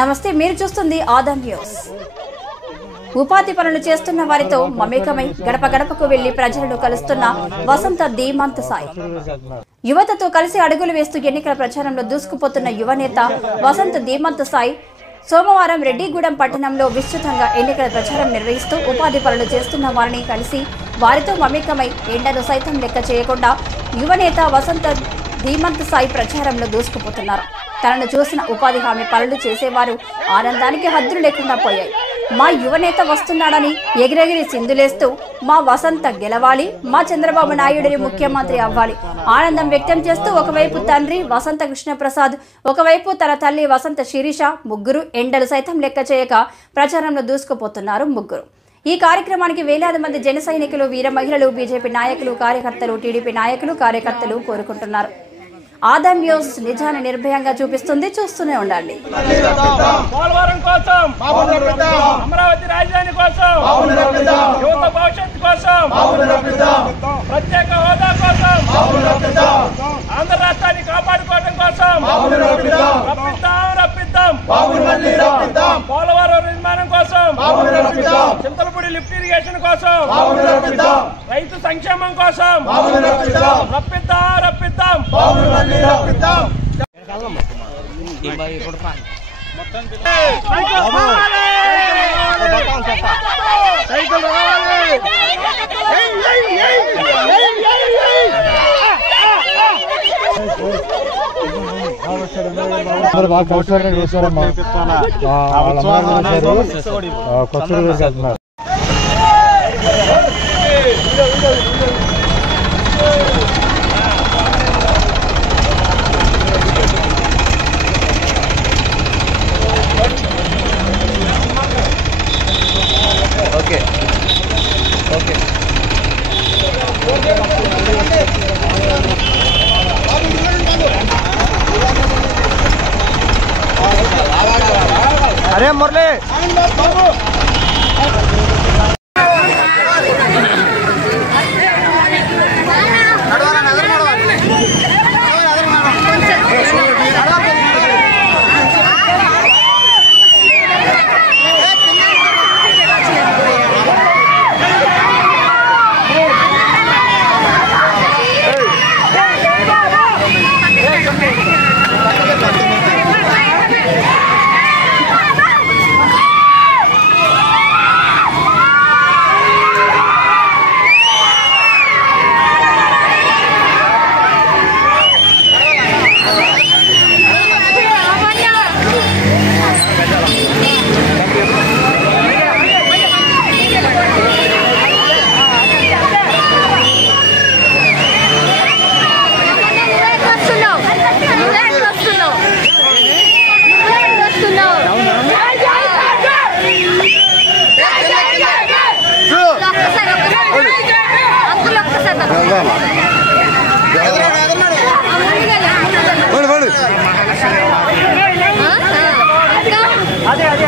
నమస్తే, మీరు చూస్తుంది ఆదాం న్యూస్. ఉపాధి పనులు చేస్తున్న వారితో మమేకమై గడప గడపకు వెళ్లి ప్రజలను కలుస్తున్న వసంత ధీమంత్ సాయి. యువతతో కలిసి అడుగులు వేస్తూ ఎన్నికల ప్రచారంలో దూసుకుపోతున్న యువనేత వసంత ధీమంత్ సాయి సోమవారం రెడ్డిగూడెం పట్టణంలో విస్తృతంగా ఎన్నికల ప్రచారం నిర్వహిస్తూ ఉపాధి పనులు చేస్తున్న వారిని కలిసి వారితో మమేకమై ఎండను సైతం లెక్క చేయకుండా యువనేత వసంత ధీమంత్ సాయి ప్రచారంలో దూసుకుపోతున్నారు. తనను చూసిన ఉపాధి హామీ పనులు చేసేవారు ఆనందానికి హద్దులు లేకుండా పోయాయి. మా యువనేత వస్తున్నాడని ఎగిరెగిరి సింధులేస్తూ మా వసంత గెలవాలి, మా చంద్రబాబు నాయుడిని ముఖ్యమంత్రి అవ్వాలి ఆనందం వ్యక్తం చేస్తూ ఒకవైపు తండ్రి వసంత కృష్ణప్రసాద్, ఒకవైపు తన తల్లి వసంత శిరీష ముగ్గురు ఎండలు సైతం లెక్క చేయక ప్రచారంలో దూసుకుపోతున్నారు. ముగ్గురు ఈ కార్యక్రమానికి వేలాది మంది జన సైనికులు, వీర మహిళలు, బీజేపీ నాయకులు, కార్యకర్తలు, టీడీపీ నాయకులు, కార్యకర్తలు కోరుకుంటున్నారు. ఆదాం న్యూస్ నిజాన్ని నిర్భయంగా చూపిస్తుంది, చూస్తూనే ఉండండి. పోలవరం కోసం, అమరావతి రాజధాని కోసం, యువత భవిష్యత్తు కోసం, ప్రత్యేక హోదా కోసం, ఆంధ్ర రాష్ట్రాన్ని కాపాడుకోవడం కోసం రప్పిద్దాం. పోలవరం నిర్మాణం కోసం, చింతలపూడి లిఫ్ట్ ఇరిగేషన్ కోసం, రైతు సంక్షేమం కోసం రప్పిద్దాం. अरे मुरली అదే